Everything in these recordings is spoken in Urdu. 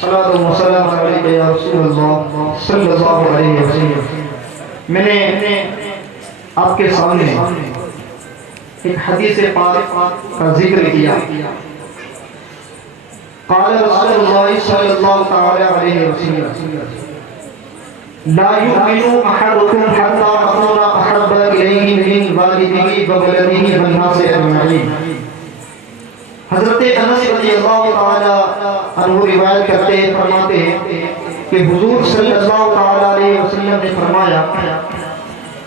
صلاۃ و سلام علیک یا رسول اللہ صلی اللہ علیہ وسلم۔ میں نے آپ کے سامنے ایک حدیث پاک کا ذکر کیا۔ قال رسول اللہ صلی اللہ تعالی علیہ وسلم لا يؤمن احدكم حتى اكون احب اليه من والده وولده والناس اجمعين۔ حضرت انس رضی اللہ تعالی عنہ روایت کرتے ہیں، فرماتے ہیں کہ حضور صلی اللہ تعالی علیہ وسلم نے فرمایا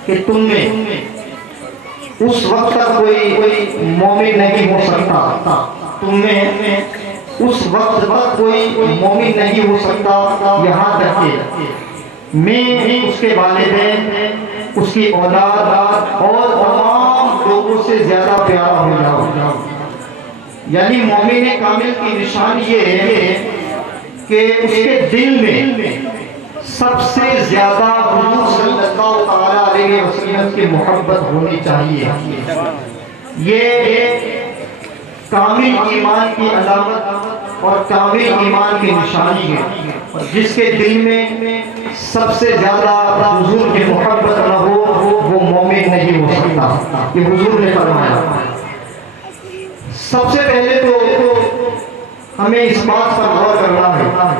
کہ تم میں اس وقت تک کوئی مومن نہیں ہو سکتا، تم میں اس وقت تک کوئی مومن نہیں ہو سکتا یہاں تک کہ میں اس کے والدین، اس کی اولاد اور تمام لوگوں سے زیادہ پیارا ہو جاؤں۔ یعنی مومن کامل کی نشان یہ ہے کہ اس کے دل میں سب سے زیادہ حضور صلی اللہ تعالی علیہ وسلم کی محبت ہونی چاہیے۔ یہ کامل ایمان کی علامت اور کامل ایمان کی نشانی ہے۔ جس کے دل میں سب سے زیادہ حضور کی محبت نہ ہو وہ مومن نہیں ہو سکتا، یہ حضور نے فرمایا۔ سب سے پہلے تو ہمیں اس بات پر غور کرنا ہے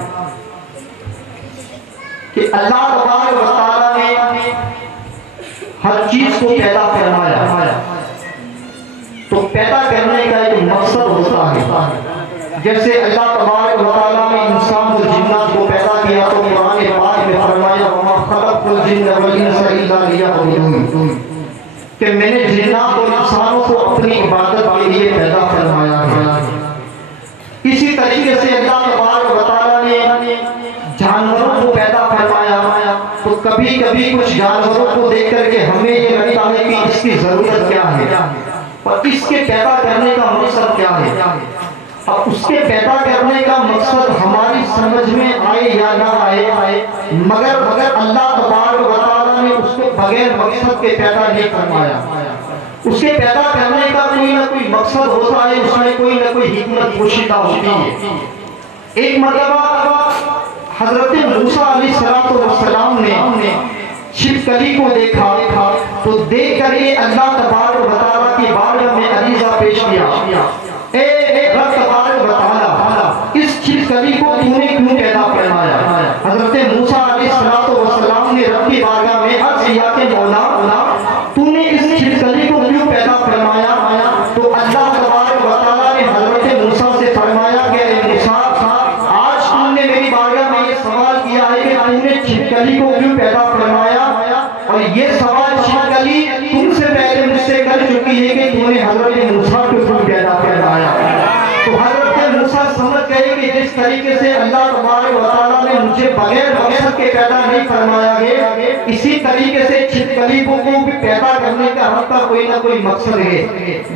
کہ اللہ تبارک و تعالیٰ نے ہر چیز کو پیدا فرمایا، تو پیدا کرنے کا ایک مقصد ہوتا ہے۔ جیسے اللہ تبارک و تعالیٰ نے انسان و جنات کو پیدا کیا تو قرآن پاک میں فرمایا وَمَا خَلَقْتُ الْجِنَّ وَالْإِنسَ إِلَّا لِيَعْبُدُونِ، کہ میں نے جنات اور انسانوں کو اپنی عبادت کے لیے پیدا فرمایا ہے۔ اسی طریقے سے اللہ تبارک و تعالیٰ نے جانوروں کو پیدا فرمایا، تو کبھی کبھی کچھ جانوروں کو دیکھ کر کے ہمیں یہ لگتا ہے کہ اس کی ضرورت کیا ہے اور اس کے پیدا کرنے کا مقصد کیا ہے۔ اب اس کے پیدا کرنے کا مقصد ہماری سمجھ میں آئے یا نہ آئے، مگر اللہ تبارک و تعالیٰ نے اس کو بغیر مقصد کے پیدا نہیں فرمایا۔ اس کے پیدا کرنے کا کوئی نہ کوئی مقصد ہوتا ہے، اس میں کوئی نہ کوئی حکمت پوشیدہ ہوتی ہے۔ ایک مرتبہ حضرت موسیٰ علیہ السلام نے چھپکلی کو دیکھا تو دیکھ کر یہ اللہ تبارک و تعالیٰ کی بارگاہ میں عریضہ پیش کیا، اے رب تبارک و تعالیٰ اس چھپکلی کو تو نے کیوں پیدا فرمایا؟ حضرت موسیٰ علیہ السلام نے رب کی بارگاہ میں عرض کیا کہ مولا تو نے اس چھپکلی کو کیوں پیدا فرمایا؟ تو اللہ تبارک و تعالیٰ نے حضرت موسیٰ سے فرمایا کہ اے موسیٰ آج تم نے میری بارگاہ میں یہ سوال کیا ہے کہ تم نے چھپکلی کو کیوں پیدا فرمایا، اور یہ سوال چھپکلی تم سے پہلے مجھ سے کر چکی ہے کہ تم نے حضرت موسیٰ کو کیوں پیدا فرمایا۔ تو حضرت موسیٰ سمجھ گئے کہ جس طریقے سے اللہ تبارک و تعالیٰ نے مجھے بغیر مقصد کے پیدا نہیں فرمایا گیا، اسی طریقے سے چھپکلی کو بھی پیدا کرنے کا ہم کا کوئی نہ کوئی مقصد ہے۔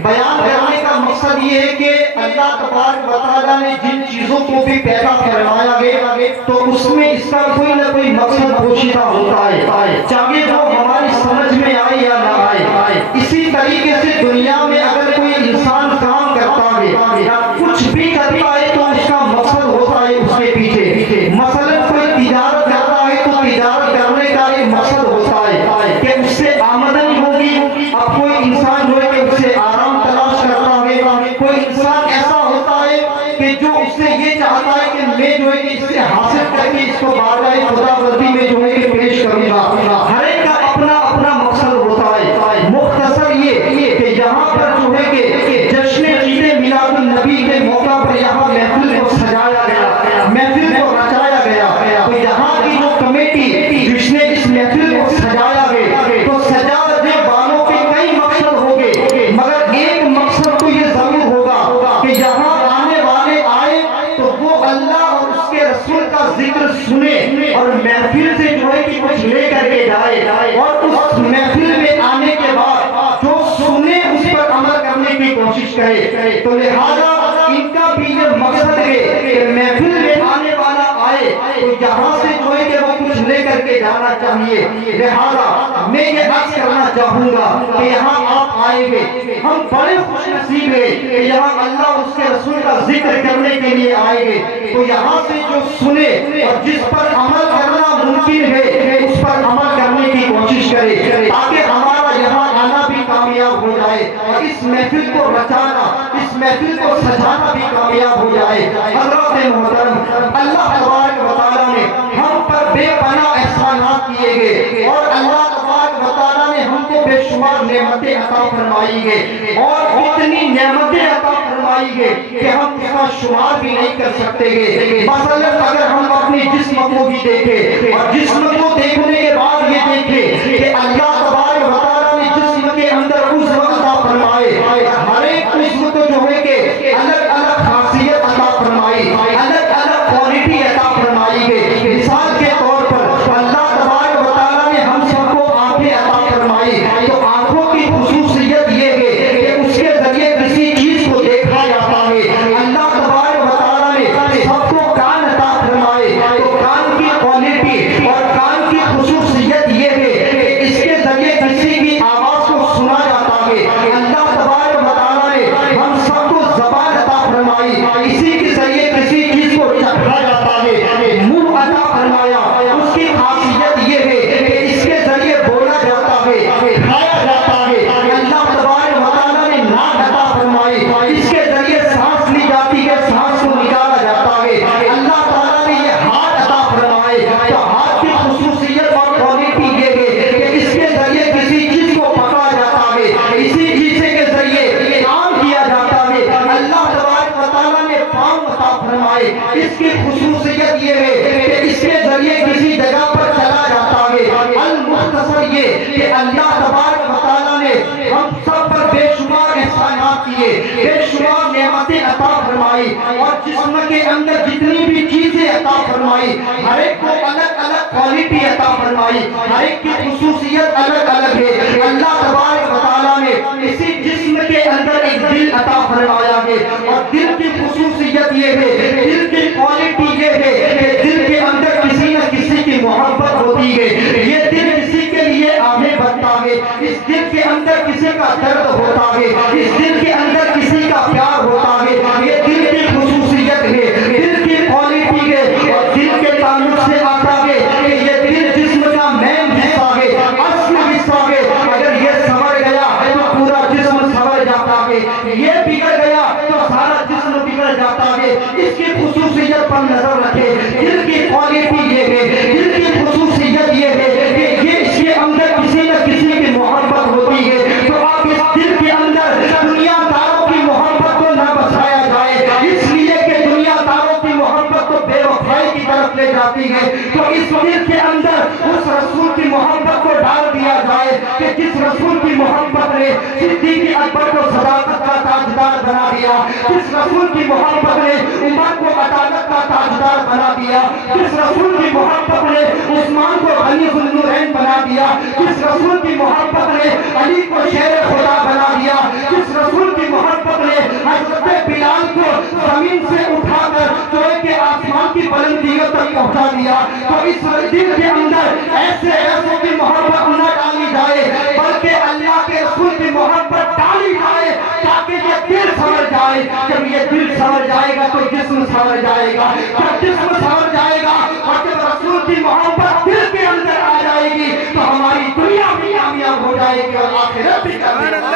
بیان کرنے کا مقصد یہ ہے کہ اللہ تبارک و تعالیٰ نے جن چیزوں کو بھی پیدا فرمایا گیا تو اس میں اس کا کوئی نہ کوئی مقصد پوشیدہ ہوتا ہے، چاہے وہ ہماری سمجھ میں آئے یا نہ آئے۔ اسی طریقے سے دنیا میں اگر کوئی انسان کام کرتا ہے یا کچھ بھی کرتا ہے تو اس کا مقصد ہوتا ہے اس کے پیچھے۔ مثلا کوئی تجارت کرتا ہے تو تجارت کرنے کا ایک مقصد ہوتا ہے کہ اس سے آمدنی ہوگی۔ اب کوئی انسان جو ہے کہ اس سے آرام تلاش کرتا ہے، کوئی انسان ایسا ہوتا ہے کہ جو اس سے یہ چاہتا ہے کہ میں جو ہے کہ اس سے حاصل کر کے اس کو بارگاہ خدا بندی میں جو ہے کہ پیش کروں گا۔ ہر ایک کا اپنا اپنا مقصد ہوتا ہے۔ مختصر یہ کہ یہاں پر جو ہے کہ جشن عید میلاد النبی کے موقع پر یہاں محفل کو سجایا گیا، محفل کو رچایا گیا، تو یہاں کی جو کمیٹی جس نے اس محفل کو سجایا گیا تو سجانے والوں کے کئی مقصد ہوں گے، مگر ایک مقصد تو یہ ضرور ہوگا کہ یہاں آنے والے آئے تو وہ اللہ اور اس کے رسول کا ذکر سنے اور محفل سے جو ہے کہ کچھ لے کر کے جائے، اور اس محفل میں آنے کے بعد جو سنے اس پر عمل کرنے کی کوشش کرے۔ تو لہذا ان کا بھی یہ مقصد ہے کہ محفل میں آنے والا آئے تو یہاں سے جو ہے کہ وہ کچھ لے کر کے لے جانا چاہیے. لہذا میں یہ عرض کرنا چاہوں گا کہ یہاں آپ آئیں گے, ہم بڑے خوش نصیب ہیں کہ یہاں اللہ اس کے رسول کا ذکر کرنے کے لیے آئیں گے. تو یہاں سے جو سنے اور جس پر عمل کرنا ممکن ہے اس پر عمل کرنے کی کوشش کرے تاکہ ہمارا یہاں آنا بھی کامیاب ہو جائے اور اس محفل کو رچانا, اس محفل کو سجانا بھی کامیاب ہو جائے. حضرات محترم, اللہ تبارک و تعالیٰ نے ہم پر بے پناہ احسانات کیے گئے اور اللہ تبارک و تعالیٰ نے ہم کو بے شمار نعمتیں عطا فرمائی گئے اور اتنی نعمتیں عطا فرمائی گئے کہ ہم اس کا شمار بھی نہیں کر سکتے گے. مثلا اگر ہم اپنی جسم کو بھی دیکھیں اور جسم کو دیکھنے کے بعد یہ دیکھیں کہ اللہ تبارک و تعالیٰ نے جسم کے اندر عضو عطا فرمائے, ہر ایک عضو کو جو ہے کہ الگ الگ خاصیت عطا فرمائی, الگ الگ کوالٹی عطا فرمائی گئی. مثال کے طور پر اللہ تبارک و تعالیٰ نے ہم سب کو آنکھیں عطا فرمائی, تو آنکھوں کی خصوصیت یہ ہے کہ اس کے ذریعے کسی چیز کو دیکھا جاتا ہے. اللہ تبارک و تعالیٰ نے سب کو کان عطا فرمائے, تو کان کی کوالٹی اور کان کی خصوصیت یہ ہے کہ اس کے ذریعے کسی کی آواز کو سنا جاتا ہے. اللہ تبارک و تعالیٰ نے ہم سب کو زبان عطا فرمائی, اسی کے ذریعے کسی چیز کو چکھا جاتا ہے. منہ عطا فرمایا, اس کی خاصیت یہ ہے کہ اس کے ذریعے بولا جاتا ہے, کھایا جاتا ہے. اللہ تبارک و تعالیٰ نے ناک عطا فرمائی, اس کے ذریعے سانس لی جاتی ہے, سانس کو نکالا جاتا ہے. اللہ تعالیٰ نے یہ ہاتھ عطا فرمائے, تو ہاتھ کی خصوصیت اور کوالٹی یہ ہے کہ اس کے ذریعے کسی چیز کو پکڑا جاتا ہے, اسی چیز کے ذریعے کام کیا جاتا ہے. اللہ تبارک و تعالیٰ نے پاؤں عطا فرمائے, اس کی خصوصیت یہ ہے کہ اس کے ذریعے کسی جگہ پر چلا جاتا ہے. المختصر یہ کہ اللہ تبارک و تعالیٰ نے ہم سب پر بے شمار احسانات کیے, بے شمار نعمتیں عطا فرمائی اور جسم کے اندر جتنی بھی چیزیں عطا فرمائی, ہر ایک کو الگ الگ کوالٹی عطا فرمائی, ہر ایک کی خصوصیت الگ الگ ہے. اللہ تبارک و تعالیٰ نے اسی جسم کے اندر ایک دل عطا فرمایا ہے اور دل کی خصوصیت یہ ہے, دل کی کوالٹی یہ ہے کہ دل کے اندر کسی نہ کسی کی محبت ہوتی ہے. یہ دل کسی کے لیے آگے بڑھتا ہے, اس دل کے اندر کسی کا درد ہوتا ہے, اس دل کے اندر کسی کا پیار ہوتا ہے. یہ دل کی خصوصیت ہے, دل کی کوالٹی ہے اور دل کے تعلق سے آتا ہے کہ یہ دل جسم کا مین حصہ ہے, اصل حصہ ہے. اگر یہ سنور گیا تو پورا جسم سنور جاتا ہے, یہ بگڑ گیا تو سارا جسم بگڑ جاتا ہے. اس کی خصوصیت پر نظر رکھے, دل کی کوالٹی یہ ہے, دل کی خصوصیت یہ ہے کہ یہ اس کے اندر کسی نہ کسی کی محبت ہوتی ہے. تو آپ اس دل کے اندر دنیا داروں کی محبت کو نہ بسایا جائے, اس لیے کہ دنیا داروں کی محبت کو بے وفائی کی طرف لے جاتی ہے. تو اس دل کے اندر اس رسول کی محبت کو ڈال دیا جائے کہ جس رسول کی محبت نے صدیق اکبر کو صداقت کا تاجدار بنا دیا, جس رسول کی محبت نے عمر کو عدالت کا تاجدار بنا دیا, جس رسول کی محبت نے عثمان کو غنی النورین بنا دیا, جس رسول کی محبت نے علی کو شیر خدا بنا دیا, جس رسول کی محبت نے حضرت بلال کو زمین سے اٹھا کر چوئے کے آسمان کی بلندیوں تک پہنچا دیا. تو اس دل کے اندر ایسے ایسوں کی محبت نہ ڈالی جائے بلکہ اللہ کے رسول کی محبت ڈالی جائے تاکہ یہ دل سنور جائے. جب یہ دل سنور جائے گا تو جسم سنور جائے گا, جب جسم سنور جائے گا اور جب رسول کی محبت دل کے اندر آ جائے گی تو ہماری دنیا بھی کامیاب ہو جائے گی اور آخرت بھی کامیاب.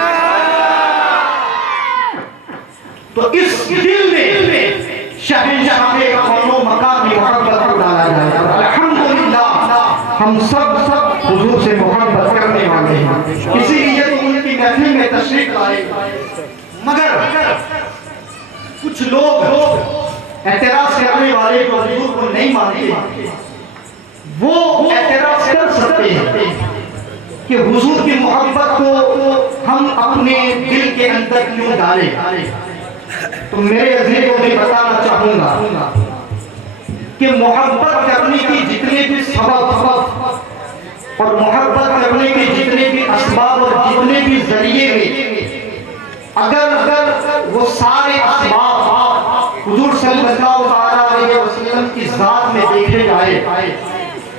تو اس دل میں شہنشاہ کون و مقام کی محبت کو ڈالا جائے. الحمدللہ ہم سب حضور سے محبت کرنے والے ہیں, اسی لیے تو ان کی محفل میں تشریف لائے. مگر کچھ لوگ اعتراض کرنے والے جو حضور کو نہیں مانتے وہ اعتراض کر سکتے ہیں کہ حضور کی محبت کو ہم اپنے دل کے اندر کیوں ڈالیں. تو میرے عزیزوں میں بتانا چاہوں گا کہ محبت کرنے کی جتنے بھی سبب اور محبت کرنے کے جتنے بھی اسباب اور جتنے بھی ذریعے ہیں, اگر وہ سارے اسباب حضور صلی اللہ علیہ وسلم کی ذات میں دیکھے جائے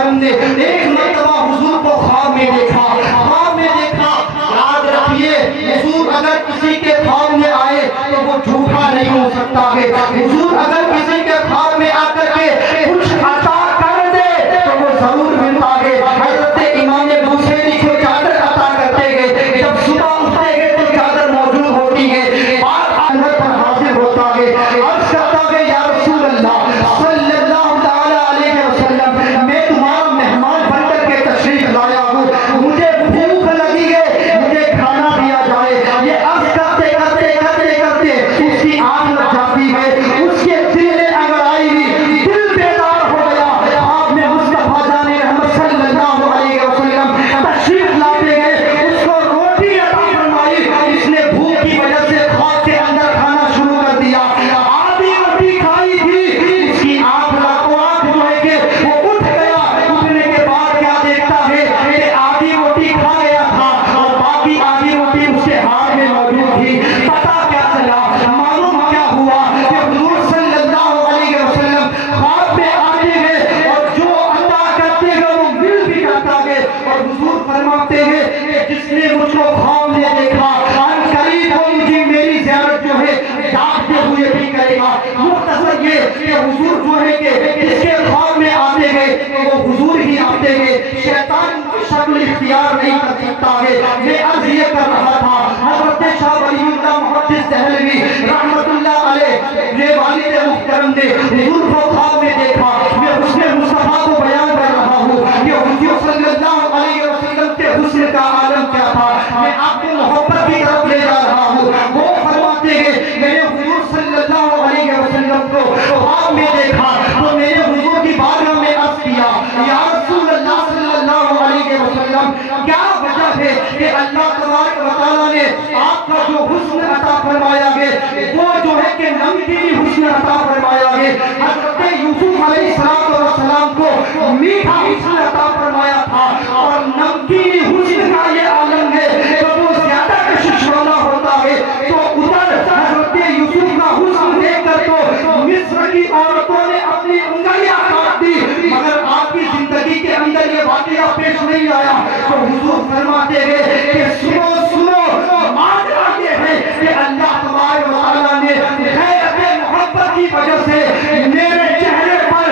محترم نے ایک مرتبہ حضور کو خواب میں دیکھا، خواب میں دیکھا۔ یاد رکھیے حضور اگر کسی کے خواب میں آئے تو وہ جھوٹا نہیں ہو سکتا ہے۔ حضور اگر کسی کے خواب میں آ کر کے کچھ عطا کر دے تو وہ ضرور ملتا ہے۔ حضرت امام بوصیری کو چادر عطا کرتے گئے، جب صبح اٹھتے گئے تو چادر موجود ہوتی ہے، بات آنگن پر حاضر ہوتا ہے، عرض کرتا ہے یا رسول اللہ صلی اللہ تعالی علیہ وسلم میں تمہارا مہمان بن کر کے تشریف لایا ہوں، مجھے بھوک لگی ہے، مجھے کھانا دیا جائے۔ یہ عرض کرتے کرتے کرتے کرتے اس کی آنکھ لگ جاتی ہے، اس کے دل میں انگڑائی ہوئی، دل بیدار ہو گیا۔ آپ نے مصطفیٰ جان رحمت صلی اللہ علیہ وسلم تشریف لاتے گئے، اس کو روٹی عطا فرمائی، اس نے بھوک کی وجہ سے خواب کے اندر کھانا شروع کر دیا۔ آدھی روٹی کھائی تھی، اس کی آنکھ جو ہے کہ وہ اٹھ گیا، اٹھنے کے بعد کیا دیکھتا ہے کہ آدھی روٹی کھا گیا تھا اور باقی آدھی روٹی اس کے ہاتھ میں موجود تھی۔ پتا کیا چلا، معلوم کیا ہوا کہ حضور صلی اللہ علیہ وسلم خواب میں آتے ہیں اور جو عطا کرتے ہیں وہ مل بھی جاتا ہے، اور حضور فرماتے ہیں کہ جس نے مجھ کو خواب میں دیکھا ان قریب وہ مجھے میری زیارت جو ہے جاگتے ہوئے بھی کرے گا۔ مختصر یہ کہ حضور جو ہے کہ اس کے خواب میں آتے گئے تو وہ حضور ہی آتے گئے، شیطان شکل اختیار نہیں کر سکتا ہے۔ میں عرض یہ کر رہا تھا، حضرت شاہ ولی اللہ محدث دہلوی رحمت اللہ علیہ یہ والد محترم نے حضور کو خواب میں دیکھا۔ میں حسن مصطفیٰ کو بیان کر رہا ہوں کہ حضور صلی اللہ علیہ وسلم کے حسن کا عالم کیا تھا۔ میں آپ کو محبت کی طرف لے جا رہا ہوں۔ وہ فرماتے ہیں میں نے حضور صلی اللہ علیہ وسلم کو خواب میں دیکھا تو میں نے حضور کی بارگاہ میں عرض کیا یا رسول اللہ صلی اللہ علیہ وسلم کیا وجہ ہے کہ اللہ تبارک و تعالیٰ نے آپ کا جو حسن عطا فرمایا ہے وہ جو ہے کہ نمکین حسن عطا فرمایا ہے۔ حضرت یوسف علیہ السلام کو میٹھا حسن عطا فرمایا تھا اور نمکین حسن کا یہ عالم ہے، جب وہ زیادہ کشش والا ہوتا ہے تو ادھر حضرت یوسف کا حسن دیکھ کر تو مصر کی عورتوں نے اپنی انگلیاں کاٹ دی، مگر آپ کی زندگی کے اندر یہ واقعہ پیش نہیں آیا۔ تو حضور فرماتے ہیں کہ سنو سنو، ماجرا یہ ہے کہ اللہ تبارک و تعالیٰ نے غیرت محبت کی وجہ سے میرے چہرے پر،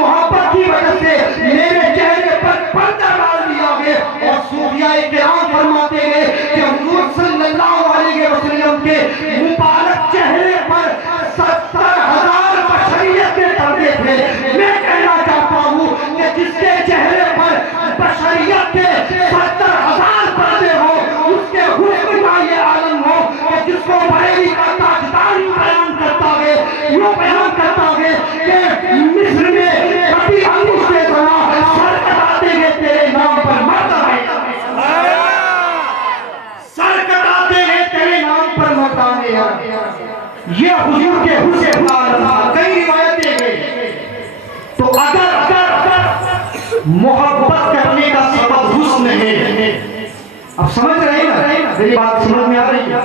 محبت کی وجہ سے میرے چہرے پر پردہ ڈال دیا ہے۔ اور صوفیاء کرام فرماتے ہیں کہ حضور صلی اللہ علیہ وسلم کے مبارک چہرے پر 70,000 بشریت کے پردے تھے۔ میں کہنا چاہتا ہوں کہ جس کے چہرے پر بشریت کے 70,000 پردے ہو، اس کے حسن کا یہ عالم ہو کہ جس کو بریلی کا تاجدار بیان کرتا ہے، یوں بیان کرتا ہے کہ مصر میں کبھی انگوش کے ذرا سر کٹاتے ہیں تیرے نام پر مرتا ہے، سر کٹاتے ہیں تیرے نام پر مرتا ہے۔ یہ حضور کے حسن کا عالم تھا۔ کئی روایتیں ہیں۔ تو اگر محبت کرنے کا سبب حسن ہے، اب سمجھ رہے ہیں نا میری بات سمجھ میں آ رہی ہے؟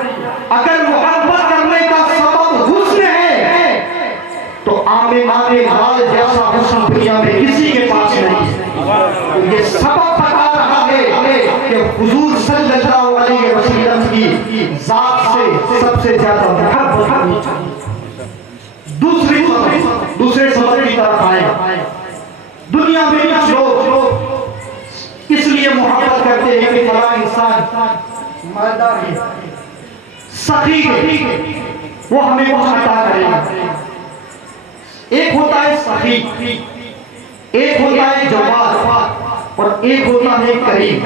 اگر محبت کرنے کا سبب حسن ہے تو آمنہ لال جیسا حسن دنیا میں کسی کے پاس نہیں۔ یہ سبب بتا رہا ہے کہ حضور صلی اللہ علیہ وسلم کی ذات سے سب سے زیادہ محبت۔ دوسرے سبب کی طرف آئے، دنیا میں کچھ لوگ اس لیے محبت کرتے ہیں کہ فلاں انسان مالدار ہے، سخی ہے، وہ ہمیں کچھ عطا کرے گا۔ ایک ہوتا ہے سخی، ایک ہوتا ہے جواد اور ایک ہوتا ہے کریم۔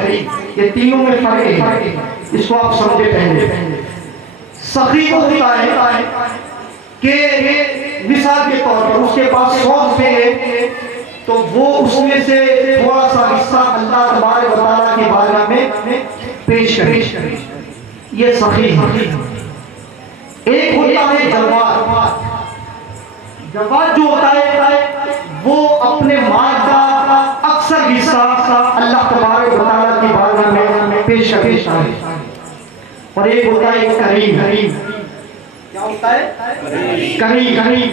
یہ تینوں میں فرق ہے، اس کو آپ سمجھے پہلے۔ سخی وہ ہوتا ہے کہ مثال کے طور پر اس کے پاس 100 روپے ہے تو وہ اس میں سے تھوڑا سا حصہ اللہ تبارک و تعالیٰ کی بارگاہ میں پیش کرے، یہ سخی ہے۔ ایک ہوتا ہے جواد، جواد جو ہوتا ہے وہ اپنے مال کا اکثر حصہ اللہ تبارک و تعالیٰ کی بارگاہ میں پیش کرتا ہے۔ اور ایک ہوتا ہے کریم، کیا ہوتا ہے؟ کریم۔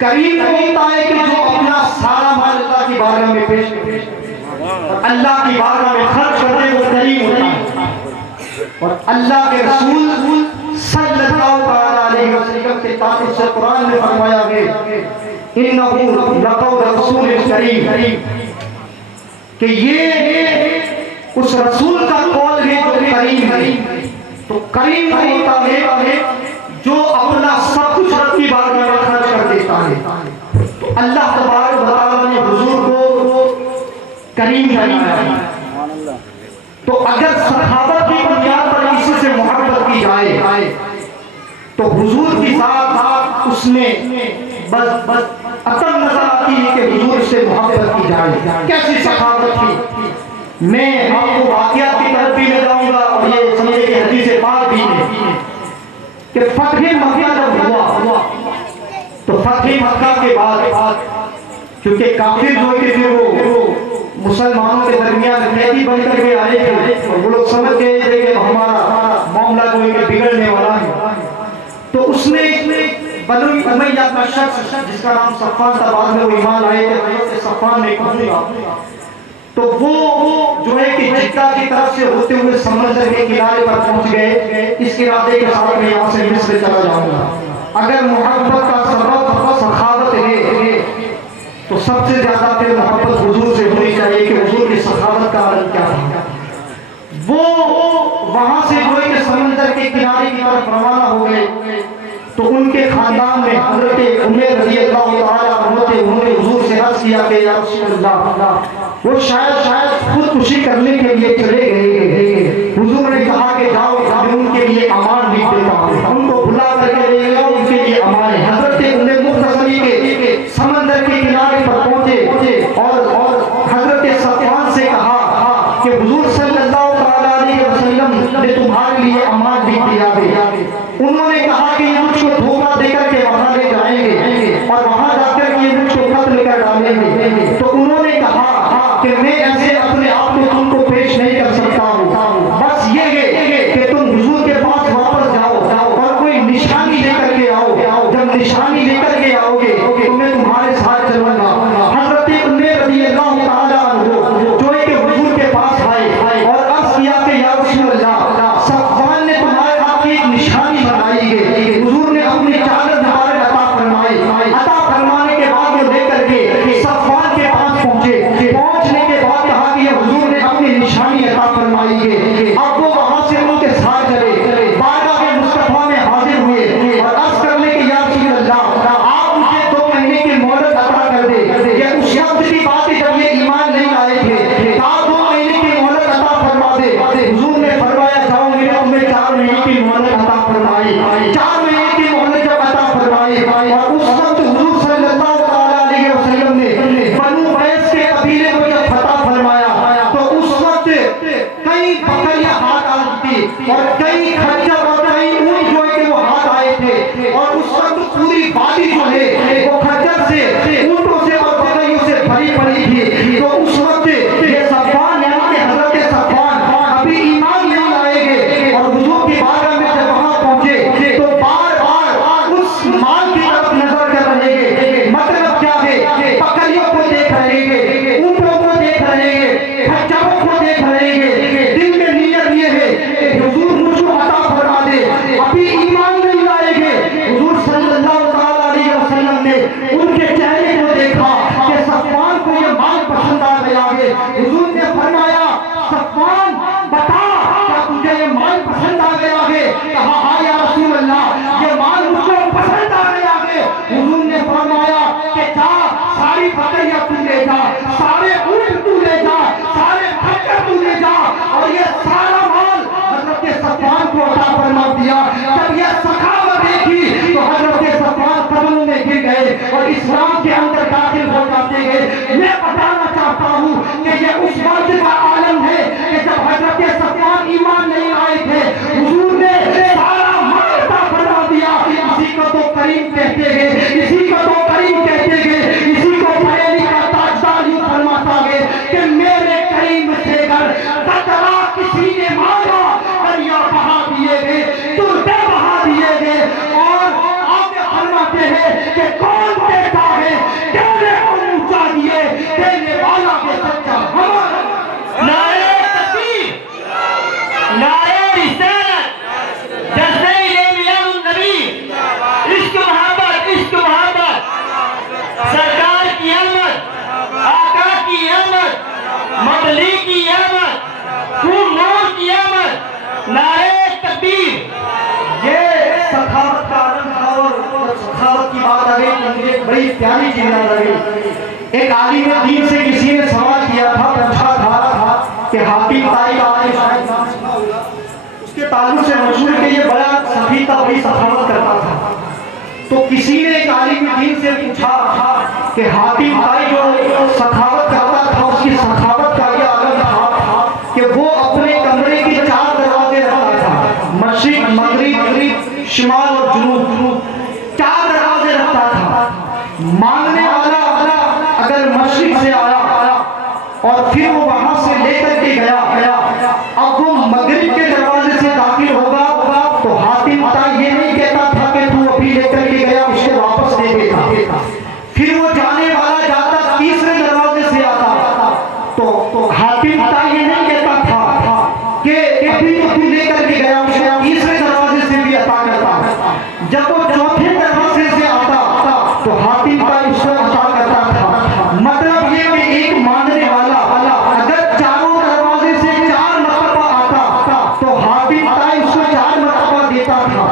کریم ہوتا ہے کہ جو اپنا سارا مال اللہ کی بارگاہ میں پیش کرے اور اللہ کی بارگاہ میں خرچ کرے، وہ کریم ہوتا ہے۔ اور اللہ کے رسول صلی اللہ علیہ وسلم کے تعلق سے قرآن میں فرمایا ہے انہ لقول رسول کریم، کہ یہ اس رسول کا قول ہے جو کریم ہے۔ تو کریم ہوتا ہے جو اپنا سب کچھ رب کی بارگاہ میں خرچ کر دیتا ہے۔ تو اللہ تبارک و تعالیٰ نے حضور کو کریم بنایا۔ تو اگر سخاوت کی بنیاد پر کسی سے محبت کی جائے تو حضور کی ذات اس میں بس عطر نظر آتی ہے کہ حضور سے محبت کی جائے۔ کیسی سخاوت کی، میں آپ کو واقعات کی طرف بھی لے جاؤں گا اور یہ سمجھے کہ حدیث پاک بھی ہے کہ فتح مکہ جب ہوا تو فتح مکہ کے بعد کیونکہ کافر جو کہ پھر وہ مسلمانوں کے درمیان قیدی بن کر کے آئے تھے، وہ لوگ سمجھ گئے تھے کہ ہمارا معاملہ جو ہے بگڑنے والا ہے، تو اس نے بنو امیہ کا شخص جس کا نام صفوان تھا، بعد میں وہ ایمان آئے تھے، حضرت صفوان نے کہا تو وہ جو ہے کہ جدہ کی طرف سے ہوتے ہوئے سمندر کے کنارے پر پہنچ گئے اس ارادے کے ساتھ میں یہاں سے مصر چلا جاؤں گا۔ اگر محبت کا سبب سخاوت ہے تو سب سے زیادہ پھر محبت حضور سے ہونی چاہیے کہ حضور کی سخاوت کا عالم کیا ہے۔ وہ وہاں سے جو ہے کہ سمندر کے کنارے کی طرف روانہ ہو گئے تو ان کے خاندان میں حضرت عمر رضی اللہ تعالیٰ عنہ تھے، انہوں نے حضور سے عرض کیا کہ یا رسول اللہ، وہ شاید خودکشی کرنے کے لیے چلے گئے۔ حضور نے کہا کہ جاؤ میں ان کے لیے امان لکھ دیتا ہوں، ان کو بلا کر کے لے گیا، ان کے لیے امان ہے۔ حضرت عمر مختصری کے سمندر کے کنارے پر پہنچے اور حضرت صفوان سے کہا کہ حضور صلی اللہ علیہ وسلم نے تمہارے لیے امان لکھ دیا ہے۔ انہوں نے کہا کہ یہ مجھ کو دھوکہ دے کر کے وہاں لے جائیں گے اور وہاں جا کر کے یہ مجھ کو قتل کر ڈالیں گے، تو انہوں نے کہا کہ میں ایسے اپنے آپ کو تم کو پیش نہیں کر سکتا ہوں، بس یہ ہے کہ تم حضور کے پاس واپس جاؤ اور کوئی نشانی لے کر کے آؤ، جب نشانی لے کر کے آؤ گے تو میں تمہارے ساتھ چلوں گا۔ حضرت عمر رضی اللہ تعالیٰ عنہ جو ہے کہ حضور کے پاس آئے اور عرض کیا کہ یا رسول اللہ، صفوان نے تمہارے ہاتھ کی ایک نشانی بنائی ہے۔ حضور نے اپنی چادر مبارک عطا فرمائی، عطا فرمانے کے بعد وہ لے کر کے صفوان کے پاس پہنچے، پہنچنے کے بعد کہا کہ حضور نے اپنی نشانی عطا فرمائی ہے۔ اب وہ وہاں سے ان کے ساتھ چلے، بارگاہ مصطفیٰ میں حاضر ہوئے اور عرض کرنے کہ یا رسول اللہ، آپ مجھے 2 مہینے کی مہلت عطا کر دے۔ یہ اس وقت کی بات ہے جب یہ ایمان نہیں لائے تھے، آپ 2 مہینے کی مہلت عطا فرما دے۔ حضور نے فرمایا جاؤ، میں نے تمہیں 4 مہینے کی مہلت عطا فرمائی۔ 4 مہینے کی مہلت جب عطا فرمائی اور اس وقت حضور صلی اللہ علیہ وسلم نے بنو قریظہ کے قبیلے کو جب فتح فرمایا تو اس وقت کئی بکریاں ہاتھ آئی تھی اور کئی خچر اور کئی اونٹ جو ہے کہ وہ ہاتھ آئے تھے، اور اس وقت پوری وادی جو ہے وہ خچر سے، اونٹوں سے اور بکریوں سے بھری پڑی تھی۔ تو اس وقت یہ صفوان یعنی کہ حضرت صفوان ابھی ایمان نہیں لائے گے اور حضور کی بارگاہ میں جب وہاں پہنچے تو بار بار اس مال کی طرف نظر کر رہے گے۔ مطلب کیا ہے، بکریوں کو دیکھ رہے گے، اونٹوں کو دیکھ رہے گے، خچروں کو دیکھ رہے گے، دل میں نیت یہ ہے کہ حضور مجھ کو عطا فرما دے، ابھی ایمان نہیں لائے گے۔ حضور صلی اللہ علیہ وسلم نے ان کے چہرے کو دیکھا کہ صفوان کو یہ مال پسند آ گیا ہے۔ حضور نے فرمایا صفوان بتا کیا تجھے یہ مال پسند آ گیا ہے؟ کہا ہاں یا رسول اللہ، یہ مال مجھ کو پسند آ گیا ہے۔ حضور نے فرمایا کہ جا ساری بکریاں تو لے جا، سارے اونٹ تو لے جا، سارے خچر تو لے جا، اور یہ سارا مال حضرت صفوان کو عطا فرما دیا۔ جب یہ سخاوت دیکھی تو حضرت صفوان قدموں میں گر گئے اور اسلام کے اندر داخل ہو جاتے گئے۔ میں بتانا چاہتا ہوں کہ یہ اس وقت کا عالم ہے کہ جب حضرت صفوان ایمان نہیں آئے تھے، حضور نے سارا مال عطا فرما دیا۔ اسی کو تو کریم کہتے ہیں، اسی کو تو کریم کہتے ہیں، اسی کو بریلی کا تاجدار یوں فرماتا ہے کہ میرے کریم سے گر قطرہ کسی نے مانگا، دریا بہا دیے گئے، تربے بہا دیے گئے۔ اور آگے فرماتے ہیں کہ کون دیتا تکبیر، یہ سخاوت کا عالم تھا۔ اور سخاوت کی بات آ گئی تو مجھے بڑی پیاری چیز یاد آ گئی۔ ایک عالم دین سے کسی نے سوال کیا تھا، پوچھا تھا کہ حاتم طائی کا آپ نے شاید نام سنا ہوگا، اس کے تعلق سے مشہور کہ یہ بڑا سخی تھا، بڑی سخاوت کرتا تھا۔ تو کسی نے ایک عالم دین سے پوچھا کہ حاتم طائی جو سخاوت کرتا تھا، اس کی سخاوت کا یہ عالم تھا کہ وہ اپنے کمرے کی 4 دروازے رکھتا تھا، مشرق، مغرب، شمال اور جنوب، 4 دروازے رکھتا تھا۔ مانگنے والا اگر مشرق سے آیا اور پھر وہ وہاں سے لے کر کے گیا، اب وہ مغرب کے دروازے سے داخل ہوگا تو حاتم طائی یہ نہیں کہتا تھا کہ تو ابھی لے کر کے گیا اسے واپس دے دیتا۔ پھر وہ جانے والا جاتا 3رے دروازے سے آتا تو حاتم طائی یہ نہیں کہتا تھا کہ ابھی تو لے کر کے گیا اسے 3رے دروازے سے بھی عطا کرتا۔ جب وہ 4تھے دروازے سے آتا تو حاتم طائی اس کو عطا کرتا تھا۔ مطلب یہ کہ ایک مانگنے والا اگر 4 دروازے سے 4 مرتبہ آتا تو حاتم طائی اس کو 4 مرتبہ دیتا تھا،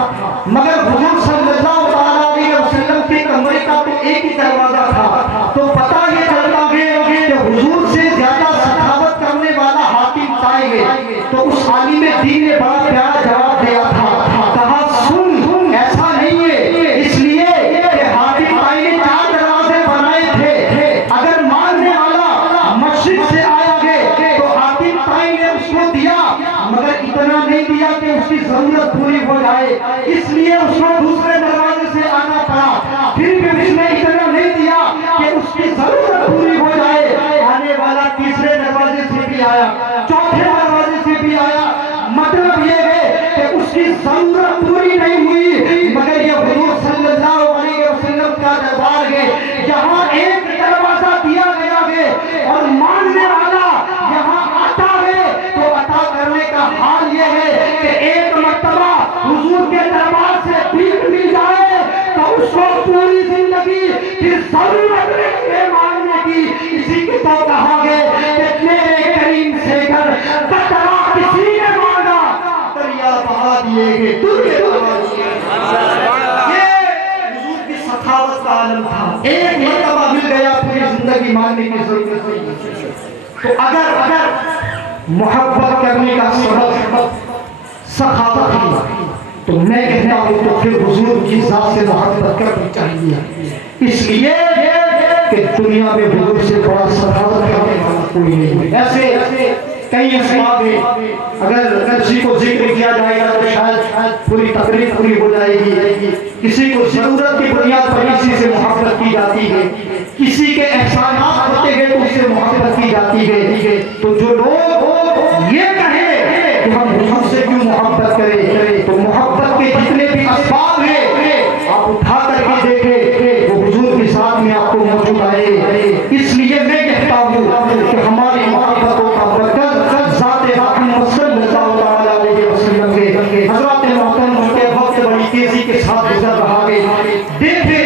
مگر حضور صلی اللہ علیہ وسلم کے کمرے کا تو ایک ہی دروازہ تھا۔ تو پتہ یہ چلتا ہے کہ حضور سے زیادہ سخاوت کرنے والا حاتم طائی ہے۔ تو اس عالم دین نے بڑا پیارا جواب دیا تھا، کہا سن ایسا نہیں ہے، اس لیے کہ حاتم طائی نے 4 دروازے بنائے تھے، اگر مانگنے والا مشرق سے آیا ہے تو حاتم طائی نے اس کو دیا، مگر اتنا نہیں دیا کہ اس کی ضرورت پوری ہو جائے، اس لیے اس کو 2سرے دروازے سے آنا پڑا۔ پھر بھی اس نے اتنا نہیں دیا کہ اس کی ضرورت پوری ہو جائے، آنے والا 3رے دروازے سے بھی آیا، 4تھے دروازے سے بھی آیا۔ مطلب یہ ہے کہ اس کی ضرورت پوری نہیں ہوئی، مگر یہ حضور صلی اللہ علیہ وسلم کا دربار ہے، یہاں ایک دروازہ دیا گیا ہے اور مانگنے والا یہاں آتا ہے تو عطا کرنے کا حال یہ ہے کہ ایک مرتبہ حضور کے دربار سے بھیک مل جائے تو اس کو پوری زندگی پھر ضرورت نہیں ہے مانگنے کی۔ اسی کی تو کہا گیا کہ میرے کریم سے گھر قطرہ کسی نے مانگا دریا بہا دیے گے، دریا بہا دیے گے۔ یہ حضور کی سخاوت کا عالم تھا، ایک مرتبہ مل گیا پوری زندگی مانگنے کی ضرورت نہیں۔ تو اگر محبت کرنے کا سبب سخاوت ہے تو میں کہتا ہوں تو پھر حضور کی ذات سے محبت کرنی چاہیے، اس لیے کہ دنیا میں حضور سے بڑا سخاوت کرنے والا کوئی نہیں۔ ایسے کئی اسباب ہیں، اگر کسی کو ذکر کیا جائے گا تو شاید پوری تقریر پوری ہو جائے گی۔ کسی کو ضرورت کی بنیاد پر کسی سے محبت کی جاتی ہے، کسی کے احسانات ہوتے ہیں تو اس سے محبت کی جاتی ہے۔ تو جو لوگ یہ کہیں کہ ہم حضور سے کیوں محبت کریں، تو محبت کے جتنے بھی اسباب ہیں آپ اٹھا کر کے دیکھیں وہ حضور کے ساتھ میں آپ کو موجود آئے۔ اس لیے میں کہتا ہوں کہ ہماری محبتوں کا مرکز ذات محمد صلی اللہ علیہ وسلم کے حضرات محترم کے وقت بڑی تیزی کے ساتھ گزر رہا ہے۔ دیکھیں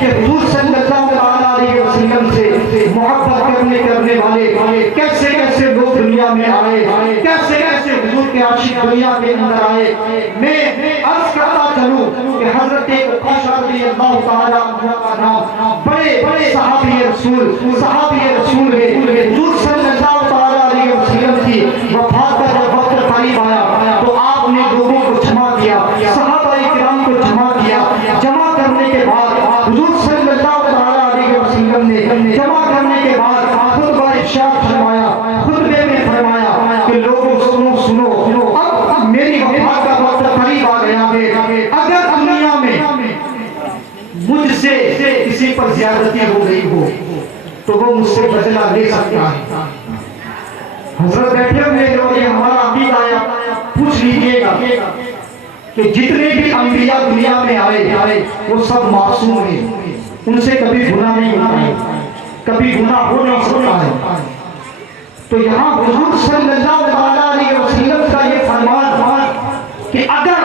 کہ حضور صلی اللہ علیہ وسلم سے محبت کرنے والے کیسے کیسے لوگ دنیا میں آئے، کیسے کیسے حضور کے عاشق دنیا کے اندر آئے۔ میں عرض کرتا چلوں کہ حضرت عائشہ رضی اللہ تعالیٰ عنہ کا نام بڑے صحابی رسول ہے۔ حضور صلی اللہ تعالیٰ علیہ وسلم کی وفات کا جب وقت قریب آیا تو آپ نے لوگوں کو جمع کیا، صحابہ کرام کو جمع کیا۔ جمع کرنے کے بعد حضور صلی اللہ تعالیٰ علیہ وسلم نے جمع کرنے کے بعد خطبہ ارشاد فرمایا، خطبے میں فرمایا کہ لوگوں سنو اب میری وفات کا وقت قریب آ گیا ہے، اگر دنیا میں مجھ سے کسی پر زیادتی ہو گئی ہو تو وہ مجھ سے بدلہ لے سکتا ہے۔ حضرت بیٹھے ہوئے جو یہ ہمارا عقیدہ آیا پوچھ لیجئے گا کہ جتنے بھی انبیاء دنیا میں آئے وہ سب معصوم ہیں، ان سے کبھی گناہ نہیں ہوتا ہے، کبھی گناہ ہو نہیں سکتا ہے۔ تو یہاں حضور صلی اللہ علیہ وسلم کا یہ فرمان کہ اگر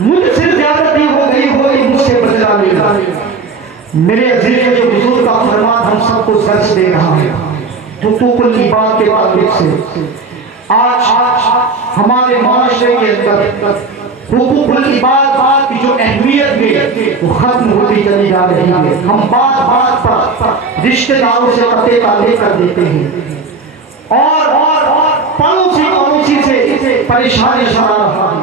مجھ سے زیادتی ہو گئی ہو مجھ سے بدلہ لے گا۔ میرے عزیز جو حضور کا فرمان ہم سب کو درس دے رہا ہے حقوق العباد کے تعلق سے۔ آج ہمارے معاشرے کے اندر حقوق العباد کی جو اہمیت ہے وہ ختم ہوتی چلی جا رہی ہے. ہم بات بات پر رشتہ داروں سے قطع تعلق کر دیتے ہیں اور پڑوسی سے پریشانی شامل رہا ہے.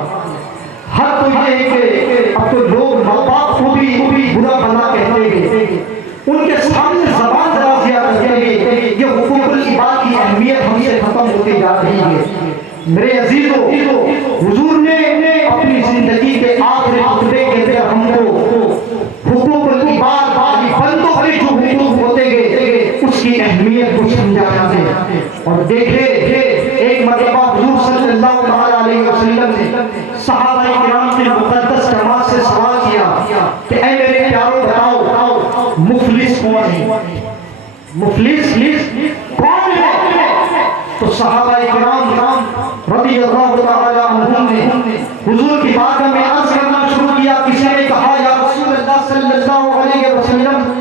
حد تو یہ ہے کہ اب تو لوگ ماں باپ کو بھی برا بھلا کہتے ہیں, ان کے سامنے زبان درازیہ کرتے ہیں. یہ حقوق العباد کی اہمیت ہم سے ختم ہوتی جا رہی ہے. میرے عزیزو, حضور نے اپنی زندگی کے آخری خطبے کے اندر ہم کو حقوق العباد بندوں پر جو حقوق ہوتے گئے اس کی اہمیت کو سمجھایا ہے. اور دیکھے ایک مرتبہ حضور صلی اللہ علیہ وسلم نے صحابہ کرام کی مقدس جماعت سے سوال کیا کہ اے میرے پیاروں بتاؤ مفلس کون ہے؟ مفلس کون ہے؟ تو صحابہ کرام رضی اللہ تعالی عنہم نے حضور کی بارگاہ میں عرض کرنا شروع کیا. کسی نے کہا یا رسول اللہ صلی اللہ علیہ وسلم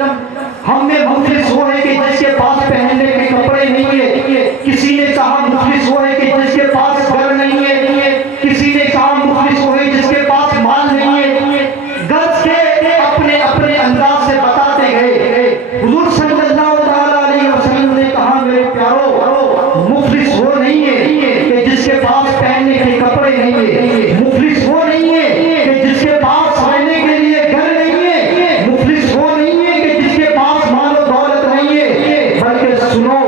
ہم میں مفلس وہ ہے کہ جس کے پاس پہننے کے کپڑے نہیں ہے. کسی نے کہا مفلس وہ ہے کہ جس کے پاس گھر نہیں ہے. کسی نے کہا مفلس وہ ہے جس کے پاس مال نہیں ہے. غرض کے اپنے اپنے انداز سے بتاتے گئے. حضور صلی اللہ علیہ وسلم نے کہا میرے پیارو مفلس وہ نہیں ہے کہ جس کے پاس پہننے کے کپڑے نہیں ہے. مفلس وہ نہیں ہے کہ جس کے پاس رہنے کے لیے گھر نہیں ہے. مفلس وہ نہیں ہے کہ جس کے پاس مال و دولت نہیں ہے. بلکہ سنو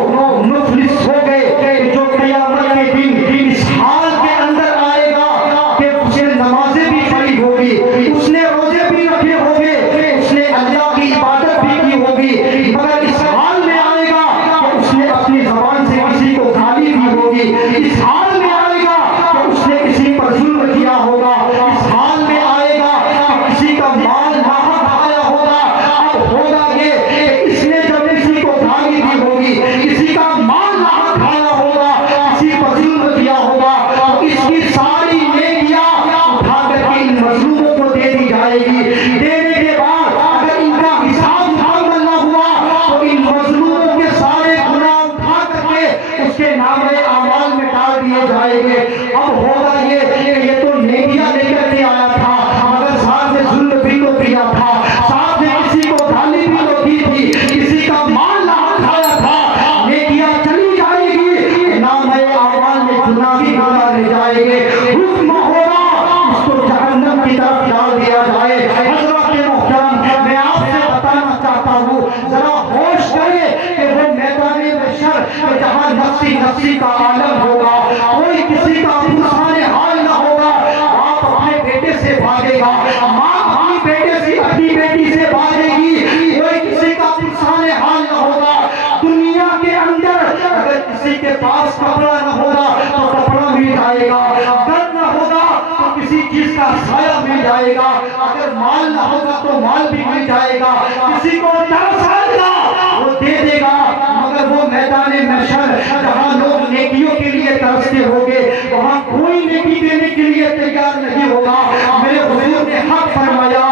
مفلس ہو گئے کہ جو قیامت کے دن اس حال کے اندر آئے گا کہ اس نے نمازیں بھی پڑھی ہوگی, اس نے روزے بھی رکھے ہوں گے, اس نے اللہ کی عبادت بھی کی ہوگی, مگر اس حال میں آئے گا کہ اس نے اپنی زبان سے کسی کو گالی دی ہوگی. اس حال میں آئے گا کہ اس نے کسی پر ظلم کیا ہوگا. اس حال میں آئے گا کہ کسی کا مال ناحق کھایا ہوگا. اب ہوگا یہ کہ اس نے جب کسی کو گالی دی ہوگی, کسی کا مال ناحق کھایا ہوگا, کسی پر ظلم کیا ہوگا, تو اس کی ساری نیکیاں اٹھا کر کے ان مظلوموں کو دے دی جائے گی. دینے کے بعد اگر ان کا حساب مکمل نہ ہوا تو ان مظلوموں کے سارے گناہ اٹھا کر کے اس کے نامے اعمال میں ڈال دیے جائیں گے. اب ہوگا یہ کہ یہ تو نیکیاں لے کر کے آیا تھا, مگر ساتھ میں ظلم بھی تو کیا تھا, ساتھ میں کسی کو گالی بھی تو دی تھی, کسی کا مال نہ کھایا تھا. نیکیاں چلی جائے گی, نامے اعمال میں گناہ بھی ڈالے جائیں گے. حکم ہوگا اس کو جہنم کی طرف ڈال دیا جائے. حضرات محترم, میں آپ سے بتانا چاہتا ہوں, ذرا ہوش کرے کہ وہ میدان محشر جہاں نفسی کا عالم ہوگا, کوئی کسی کا پرسان حال نہ ہوگا. آپ اپنے بیٹے سے بھاگے گا, ماں اپنی بیٹے سے اپنی بیٹی سے بھاگے گی, کوئی کسی کا پرسان حال نہ ہوگا. دنیا کے اندر اگر کسی کے پاس کپڑا نہ ہوگا تو کپڑا مل جائے گا, گھر نہ ہوگا تو کسی چیز کا سایہ مل جائے گا, اگر مال نہ ہوگا تو مال بھی مل جائے گا. کسی کو ترس آئے گا وہ دے دے گا, مگر وہ میدان محشر جہاں لوگ نیکیوں کے لیے ترستے ہوں گے وہاں کوئی نیکی دینے کے لیے تیار نہیں ہوگا. میرے حضور نے حق فرمایا,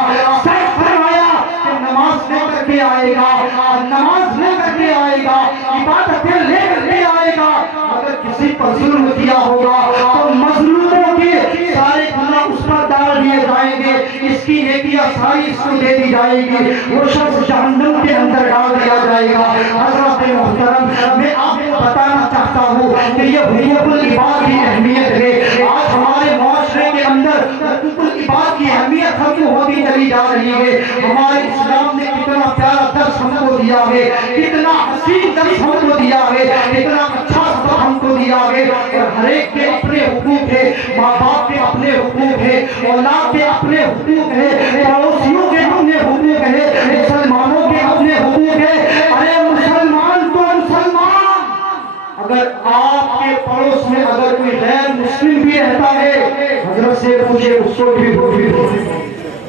سچ فرمایا کہ نماز لے کر کے آئے گا, نماز لے کر کے آئے گا, عبادتیں لے کر کے آئے گا, اگر کسی پر ظلم کیا ہوگا تو مظلوموں کے سارے گناہ اس پر ڈال دیے جائیں گے, اس کی نیکیاں ساری اس کو دے دی جائے گی, وہ شخص جہنم کے اندر ڈال دیا جائے گا. حضرات محترم, میں آپ کو بتانا چاہتا ہوں کہ یہ حقوق العباد کی اہمیت ہے. آج ہمارے معاشرے کے اندر حقوق العباد کی اہمیت ختم ہوتی چلی جا رہی ہے. ہمارے اسلام نے کتنا پیارا درس ہم کو دیا ہے, کتنا حسین درس ہم کو دیا ہے, کتنا اچھا سبق ہم کو دیا ہے. اور ہر ایک کے اپنے حقوق ہے, ماں باپ کے اپنے حقوق ہے, اولاد کے اپنے حقوق ہے, پڑوسیوں کے اپنے حقوق ہے, مسلمانوں کے اپنے حقوق ہے. ارے مسلمان تو مسلمان, اگر آپ کے پڑوس میں اگر کوئی غیر مسلم بھی رہتا ہے, حضرت سے پوچھے اس کو بھی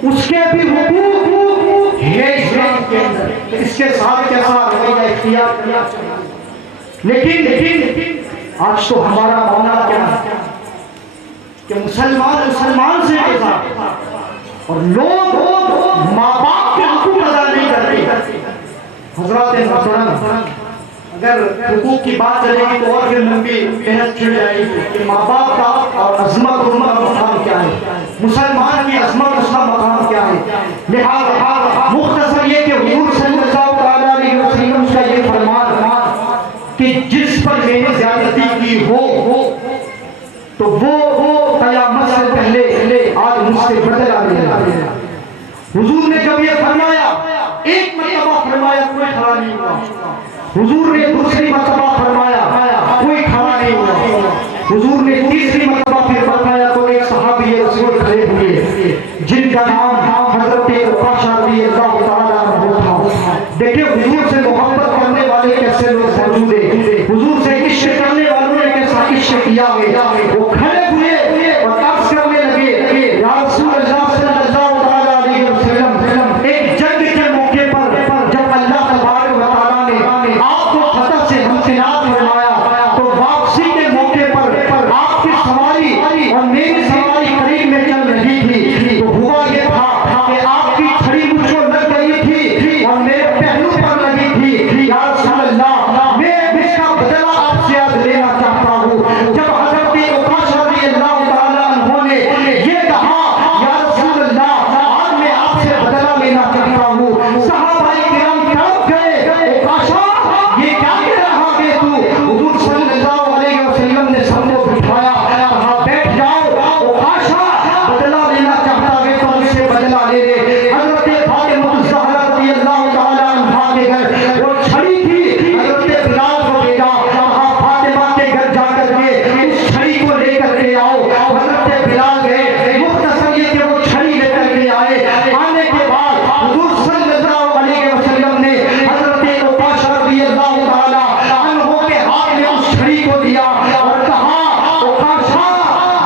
اس کے بھی حقوق ہے اسلام کے اندر, اس کے ساتھ کیسا رویہ اختیار کیا. لیکن آج تو ہمارا معاملہ کیا ہے کہ مسلمان سے ایسا, اور لوگ ماں باپ کے حقوق ادا نہیں کرتے. حضرات محترم, اگر حقوق کی بات چلے گی تو اور پھر لمبی بحث چھڑ جائے گی کہ ماں باپ کا اور عظمت اور ان کا مقام کیا ہے، مسلمان کی عظمت اس کا مقام کیا ہے۔ لہذا مختصر یہ کہ حضور صلی اللہ علیہ وسلم کا یہ فرمان کہ جس پر میں نے زیادتی کی ہو تو وہ قیامت سے پہلے آج مجھ سے بدلہ لے۔ حضور نے جب یہ فرمایا، ایک مرتبہ فرمایا کوئی کھڑا نہیں ہوا، حضور نے دوسری مرتبہ فرمایا کوئی کھڑا نہیں ہوا، حضور نے تیسری مرتبہ پھر فرمایا تو ایک صحابی رسول کھڑے ہوئے جن کا نام حضرت عکاشہ رضی اللہ تعالیٰ عنہ تھا۔ دیکھیں حضور سے محبت کرنے والے کیسے لوگ موجود ہیں، حضور سے عشق کرنے والوں نے کیسا عشق کیا ہے۔ وہ کھڑے ہوئے اور عرض کرنے لگے یا رسول اللہ صلی اللہ علیہ وسلم، ایک جنگ کے موقع پر جب اللہ تبارک و تعالیٰ نے آپ کو خطر سے ہمکنار فرمایا تو واپسی کے موقع پر آپ کی سواری اور میری سواری قریب میں چل رہی تھی، تو ہوا یہ تھا کہ آپ کی چھڑی مجھ کو لگ گئی تھی اور میرے پہلو پر لگی تھی۔ یا رسول اللہ، میں اس کا بدلہ آپ سے آج لینا چاہتا ہوں۔ جب حضرت عکاشہ رضی اللہ تعالیٰ عنہ نے یہ کہا یا رسول اللہ آج میں آپ سے بدلہ لینا چاہتا ہوں، صحابہ کرام کھڑ گئے، عکاشہ یہ کیا کہہ رہا ہے تو؟ حضور صلی اللہ علیہ وسلم نے سب کو بٹھایا، کہا بیٹھ جاؤ، عکاشہ بدلہ لینا چاہتا ہے تو مجھ سے بدلہ لے لے۔ حضرت فاطمہ الزہرا رضی اللہ تعالیٰ عنہا کے گھر وہ چھڑی تھی، حضرت بلال کو بھیجا، کہا فاطمہ کے گھر جا کر کے اس چھڑی کو لے کر کے آؤ۔ حضرت بلال گئے، مختصر یہ کہ وہ چھڑی لے کر کے آئے۔ آنے کے بعد حضور صلی اللہ علیہ وسلم نے حضرت عکاشہ رضی اللہ تعالیٰ عنہ کے ہاتھ میں اس چھڑی کو دیا اور کہا عکاشہ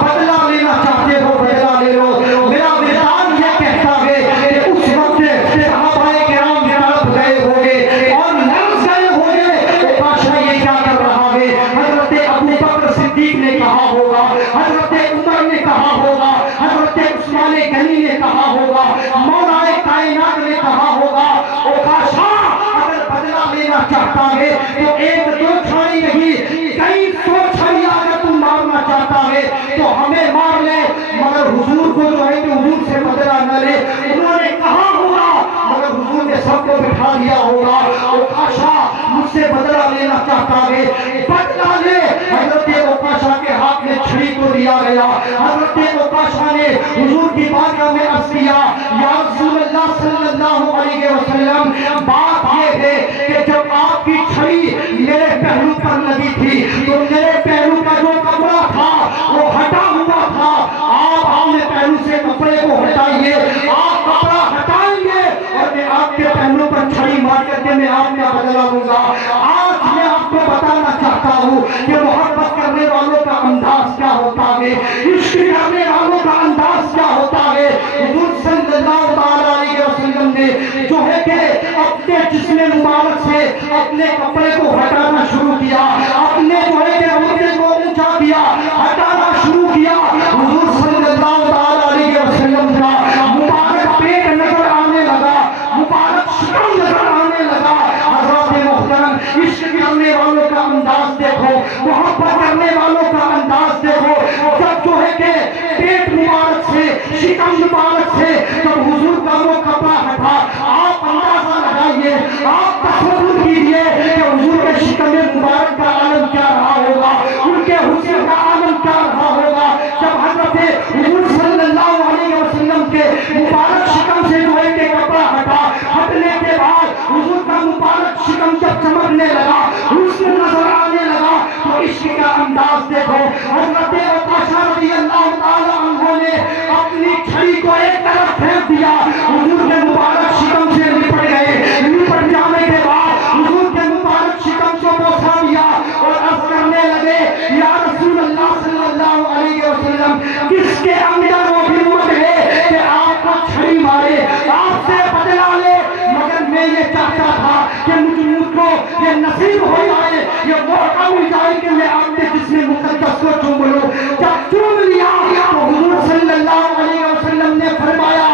بدلہ لینا چاہتے ہو بدلہ لے لو۔ میرا وجدان یہ کہتا ہے کہ اس وقت صحابہ کرام تڑپ گئے ہوں گے اور لرز گئے ہوں گے، عکاشہ یہ کیا کر رہا ہے۔ حضرت ابو بکر صدیق نے کہا ہوگا، حضرت عمر نے کہا ہوگا، حضرت عثمان غنی نے کہا ہوگا، مولا کائنات نے کہا ہوگا عکاشہ اگر بدلہ لینا چاہتا ہے تو ایک دو چھڑی نہیں کئی سو چھڑیاں اگر تم مارنا چاہتا ہے تو ہمیں مار لے، مگر حضور کو جو ہے کہ حضور سے بدلہ نہ لے۔ انہوں نے کہا ہوگا مگر حضور نے سب کو بٹھا دیا ہوگا، عکاشہ مجھ سے بدلہ لینا چاہتا ہے بدلہ لے۔ حضرت عکاشہ کے ہاتھ میں چھڑی کو دیا گیا، حضرت عکاشہ نے حضور کی بارگاہ میں عرض کیا یا رسول اللہ صلی اللہ علیہ وسلم بات یہ ہے کہ جب آپ کی چھڑی میرے پہلو پر لگی تھی تو میرے پہلو کا جو کپڑا تھا وہ ہٹا ہوا تھا، آپ اپنے پہلو سے کپڑے کو ہٹائیے، آپ کپڑا ہٹائیں گے اور میں آپ کے پہلو پر چھڑی مار کر کے میں آپ کا بدلہ لوں گا۔ آج میں آپ کو بتانا چاہتا ہوں کہ محبت کرنے والوں کا انداز کیا ہوتا ہے، عشق کرنے والوں کا انداز کیا ہوتا ہے۔ حضور صلی اللہ علیہ وسلم نے جو ہے کہ اپنے جسم مبارک سے اپنے کپڑے کو ہٹانا شروع کیا، اپنے جو ہے کہ عورتیں کو اونچا کیا، ہٹانا شروع کیا۔ حضور صلی اللہ علیہ وسلم کا مبارک پیٹ نظر آنے لگا، مبارک شکم نظر آنے لگا۔ حضرات محترم، عشق کرنے والوں کا انداز دیکھو، محبت کرنے والوں کا انداز دیکھو، جب جو ہے کہ پیٹ مبارک سے شکم مبارک سے جب حضور کا وہ کپڑا ہٹا، آپ اندازہ لگائیے، آپ تصور کیجئے کہ حضور کے شکم مبارک کا عالم کیا رہا ہوگا، ان کے حسن کا عالم کیا رہا ہوگا۔ جب حضرت حضور صلی اللہ علیہ وسلم کے مبارک شکم سے جو ہے کہ کپڑا ہٹا، ہٹنے کے بعد حضور کا مبارک شکم جب چمکنے لگا، حسن نظر آنے لگا، تو عشق کا انداز دیکھو۔ حضرت عکاشہ رضی اللہ تعالیٰ عنہ نے اپنی چھڑی کو ایک طرف پھینک دیا، حضور کے مبارک شکم سے لپٹ گئے، لپٹ جانے کے بعد حضور کے مبارک شکم کو بوسا دیا اور عرض کرنے لگے یا رسول اللہ صلی اللہ علیہ وسلم کس کے اندر وہ ہمت ہے کہ آپ کو چھڑی مارے، آپ سے بدلہ لے، مگر میں یہ چاہتا تھا کہ مجھ کو یہ نصیب ہو جائے، یہ موقع مل جائے کہ میں آپ کے جسم مقدس کو چوم لوں۔ جب چوم لیا تو حضور صلی اللہ علیہ وسلم نے فرمایا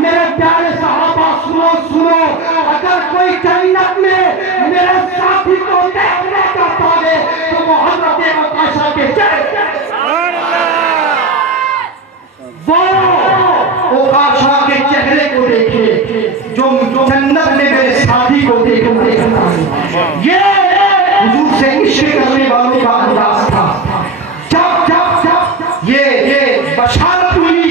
میرے پیارے صحابہ سنو سنو، اگر کوئی جنت میں میرے ساتھی کو دیکھ وہ حضرت عائشہ کے چہرے، وہ عائشہ کے چہرے کو دیکھے جو جنت میں میرے ساتھی کو دیکھتا ہے۔ یہ حضور سے عشق کرنے والوں کا انداز تھا۔ جب یہ بشارت ہوئی،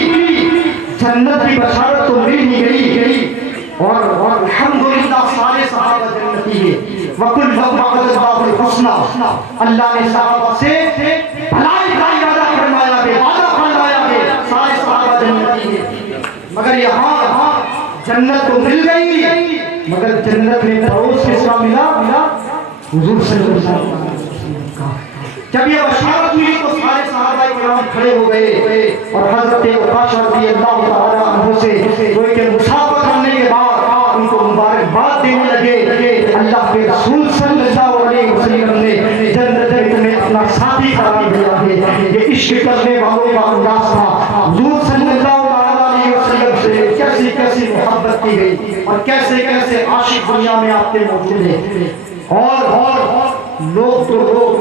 جنت کی بشارت تو مل ہی گئی، اور الحمدللہ سارے صحابہ جنتی ہے۔ وَكُلًّا وَعَدَ اللَّهُ الْحُسْنَىٰ، اللہ نے صحابہ سے بھلائی کا ارادہ فرمایا ہے، وعدہ فرمایا ہے، سارے صحابہ جنتی ہے۔ مگر یہاں جنت تو مل گئی، مگر جنت میں پڑوس کس کا ملا؟ حضور صلی اللہ علیہ وسلم کا۔ جب یہ بشارت ہوئی تو سارے صحابہ کرام کھڑے ہو گئے، اور حضرت عائشہ رضی اللہ تعالیٰ عنہ سے کوئی کہ مسافہ کرنے کے بعد ان کو مبارکباد دینے لگے۔ اللہ کے رسول صلی اللہ علیہ وسلم نے جنت میں اپنا ساتھی قرار دیا ہے۔ یہ عشق کرنے والوں کا انداز تھا۔ حضور صلی اللہ علیہ وسلم سے کیسی کیسی محبت کی گئی، اور کیسے کیسے عاشق دنیا میں آپ کے موجود ہیں، اور لوگ تو لوگ،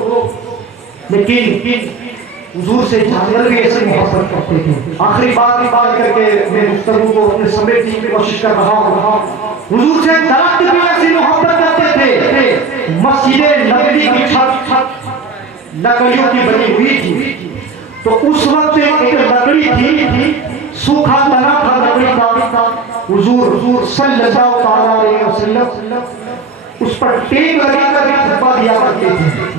لیکن حضور سے جانور بھی ایسے محبت کرتے تھے۔ آخری بات کر کے میں گفتگو کو اپنے سمیٹنے کی کوشش کر رہا ہوں۔ حضور سے درخت بھی ایسی محبت کرتے تھے۔ مسجد نبوی کی چھت لکڑیوں کی بنی ہوئی تھی، تو اس وقت ایک لکڑی تھی، سوکھا تنا تھا لکڑی کا۔ حضور صلی اللہ علیہ وسلم اس پر ٹیپ لگا کر خطبہ دیا کرتے تھے،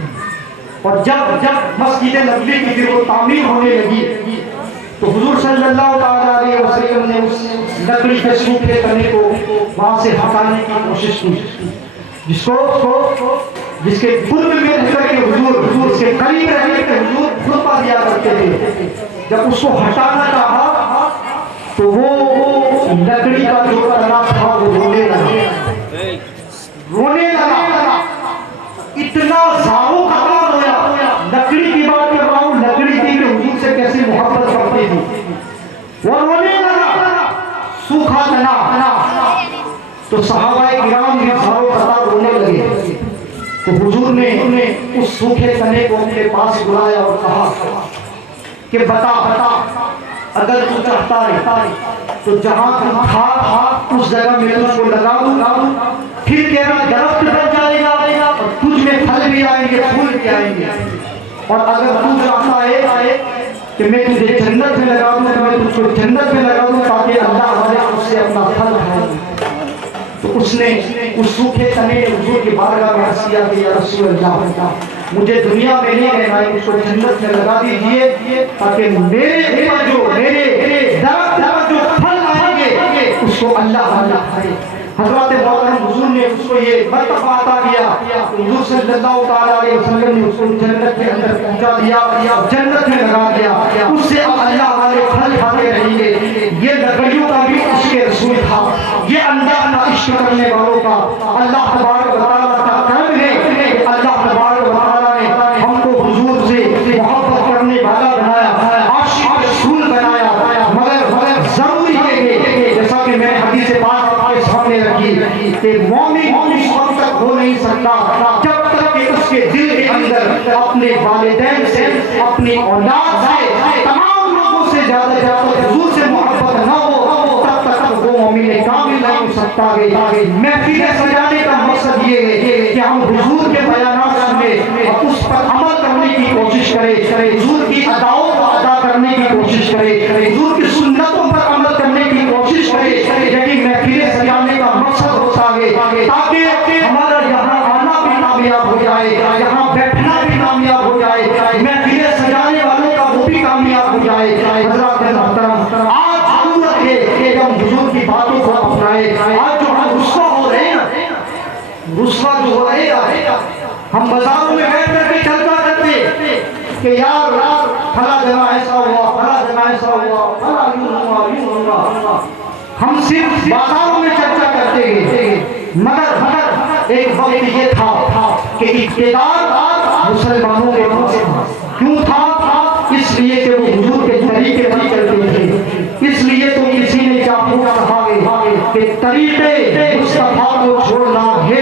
اور جب مسجد نبوی کی پھر وہ تعمیر ہونے لگی تو حضور صلی اللہ علیہ وسلم نے اس لکڑی کے سوکھے تنے کو وہاں سے ہٹانے کی کوشش کی، جس کے قرب میں رہ کر کے حضور اس کے قریب رہ کر کے حضور خطبہ دیا کرتے تھے۔ جب اس کو ہٹانا چاہا تو وہ لکڑی کا جو تنا تھا وہ رونے لگا، اتنا زاروں کا کام ہویا۔ لکڑی کی بات کر رہا ہوں، لکڑی تھی کہ حضور سے کیسی محبت کرتی تھی، وہ رونے لگا، سوکھا تنا۔ تو صحابہ کرام بھی زاروں کا رونے لگے، تو حضور نے اس سوکھے تنے کو اپنے پاس بلایا اور کہا کہ بتا اگر تو چاہتا ہے تو جہاں تم تھا اس جگہ میں تجھ کو لگا دوں، پھر تیرا درخت بن جائے گا، اور تجھ میں پھل بھی آئیں گے، پھول بھی آئیں گے۔ اور اگر تو چاہتا ہے کہ میں تجھے جنت میں لگا دوں تو میں تجھ کو جنت میں لگا دوں، تاکہ اللہ ہمارے اس سے اپنا پھل کھائے۔ تو اس نے اس سوکھے تنے نے حضور کی بارگاہ میں عرض کیا کہ یا رسول اللہ، مجھے دنیا میں نہیں رہنا ہے، اس کو جنت میں لگا دیجئے، تاکہ میرے درخت جو پھل آئیں گے اس کو اللہ کھائے۔ حضرات محترم حضور نے اس کو یہ مرتبہ عطا کیا، حضور صلی اللہ علیہ وسلم نے اس کو جنت کے اندر پہنچا دیا، جنت میں لگا دیا، اس سے اب اللہ والے پھل کھاتے رہیں گے۔ یہ لکڑیوں کا بھی عشق رسول تھا، یہ انداز عشق کرنے والوں کا اللہ تبارک و تعالیٰ کا کرم ہے کہ اللہ تبارک و تعالیٰ نے ہم کو حضور سے محبت کرنے والا بنایا، عاشق رسول بنایا۔ مگر ضروری ہے، جیسا کہ میں نے حدیث پاک آپ کے سامنے رکھی کہ مومن اس وقت تک ہو نہیں سکتا جب تک کہ اس کے دل کے اندر اپنے والدین سے، اپنی اولاد سے، تمام لوگوں سے زیادہ جب تک حضور سے محبت نہ ہو تب تک وہ مومن کامل نہیں ہو سکتا ہے۔ محفلیں سجانے کا مقصد یہ ہے کہ ہم حضور کے بیانات سنیں اور اس پر عمل کرنے کی کوشش کریں، حضور کی اداؤں کو ادا کرنے کی کوشش کریں، حضور کی سنتوں پر عمل کرنے کی کوشش کریں۔ یہی محفلیں سجانے کا مقصد ہوتا ہے، تاکہ ہمارا یہاں آنا بھی کامیاب ہو جائے، یہاں بیٹھنا بھی کامیاب ہو جائے، محفلیں سجانے والوں کا وہ بھی کامیاب ہو جائے۔ حضرات محترم، آج ضرورت ہے کہ ہم حضور کی باتوں کو اپنائیں۔ آج جو ہم رسوا ہو رہے ہیں، رسوا جو ہو رہے ہیں، ہم بازاروں میں بیٹھ کر کے چلتا کرتے کہ یار فلاں جگہ ایسا ہوا، فلاں جگہ ایسا ہوا، فلاں یوں ہوا۔ ہم صرف بازاروں میں چرچا کرتے ہیں، مگر ایک وقت یہ تھا کہ اقتدار مسلمانوں کے پاس تھا۔ کیوں تھا؟ اس لیے کہ وہ حضور کے طریقے پر چلتے تھے۔ اس لیے تو کسی نے کیا کہا کہ طریقے مصطفیٰ کو چھوڑنا ہے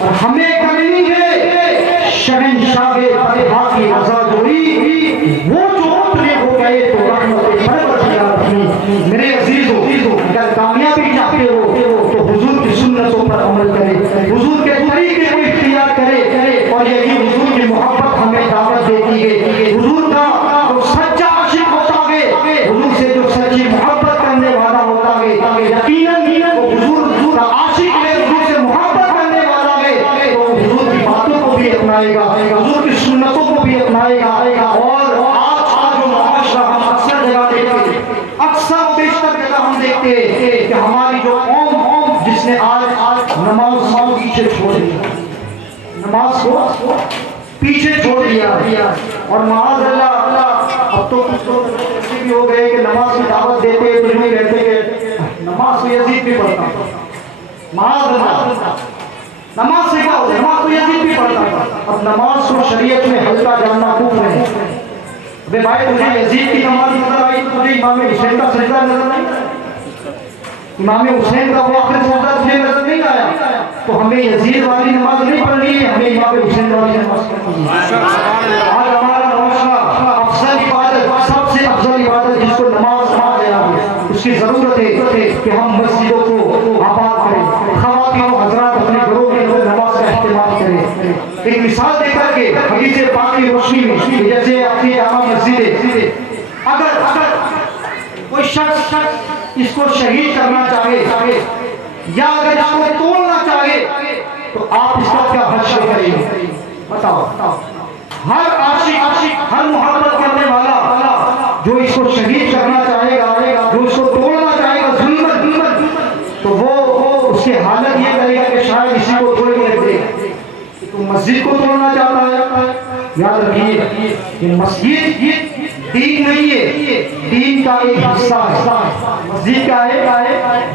اور ہمیں کرنی ہے شہنشاہ فتح کی رضا جوئی، وہ جو اپنے ہو گئے تو رحمت پروردگار تھی۔ میرے عزیزو، اگر کامیابی چاہتے ہو تو حضور کی سنتوں پر عمل کرے، حضور کے طریقے کو اختیار کرے، اور یہی حضور کی محبت ہمیں دعوت دیتی ہے۔ حضور کا جو سچا عاشق ہوتا ہے، حضور سے جو سچی محبت کرنے والا ہوتا ہے، یقیناً وہ حضور کا عاشق ہے، حضور سے محبت کرنے والا ہے، تو حضور کی باتوں کو بھی اپنائے گا، حضور کی سنتوں کو بھی اپنائے گا۔ اور آج کا جو معاشرہ ہم اکثر جگہ دیکھتے ہیں، اکثر بیشتر جگہ ہم دیکھتے ہیں کہ ہماری جو قوم جس نے آج نماز پیچھے چھوڑ دیا، نماز کو پیچھے چھوڑ دیا، اور معاذ اللہ اب تو کچھ لوگ ایسے بھی ہو گئے کہ نماز کی دعوت دیتے تو نہیں کہتے کہ نماز تو یزید بھی پڑھتا تھا، معاذ اللہ نماز سے کیا ہو گیا، نماز تو یزید بھی پڑھتا تھا۔ اب نماز کو شریعت میں ہلکا جاننا کفر ہے۔ ابے بھائی تجھے یزید کی نماز نظر آئی تو تجھے امام حسین کا سجدہ نظر نہیں آیا، امام حسین کا وہ آخر سجدہ تجھے نظر نہیں آیا، تو ہمیں یزید والی نماز نہیں پڑھنی ہے، ہمیں امام حسین والی نماز پڑھنی ہے۔ آج ہمارا معاشرہ افضل عبادت، سب سے افضل عبادت جس کو نماز کہا گیا ہے، اس کی ضرورت ہے کہ ہم مسجدوں کو آباد کریں، خواتین و حضرات اپنے گھروں کے اندر نماز کا اہتمام کریں۔ ایک مثال دے کر کے حدیث پاک کی روشنی میں، جیسے اپنی جامع مسجد ہے، اگر کوئی شخص اس کو شہید کرنا چاہے یا اگر اس کو توڑنا چاہے تو آپ اس کا کیا حشر کریں گے؟ بتاؤ۔ ہر عاشق، ہر محبت کرنے والا جو اس کو شہید کرنا چاہے گا، جو اس کو توڑنا چاہے گا ظلمت، تو وہ اس کے حالت یہ کرے گا کہ شاید اسی کو توڑ کے رکھ دے گا۔ تو مسجد کو توڑنا چاہتا ہے، یاد رکھیے کہ مسجد دین نہیں ہے، دین کا ایک حصہ ہے، مسجد کا ہے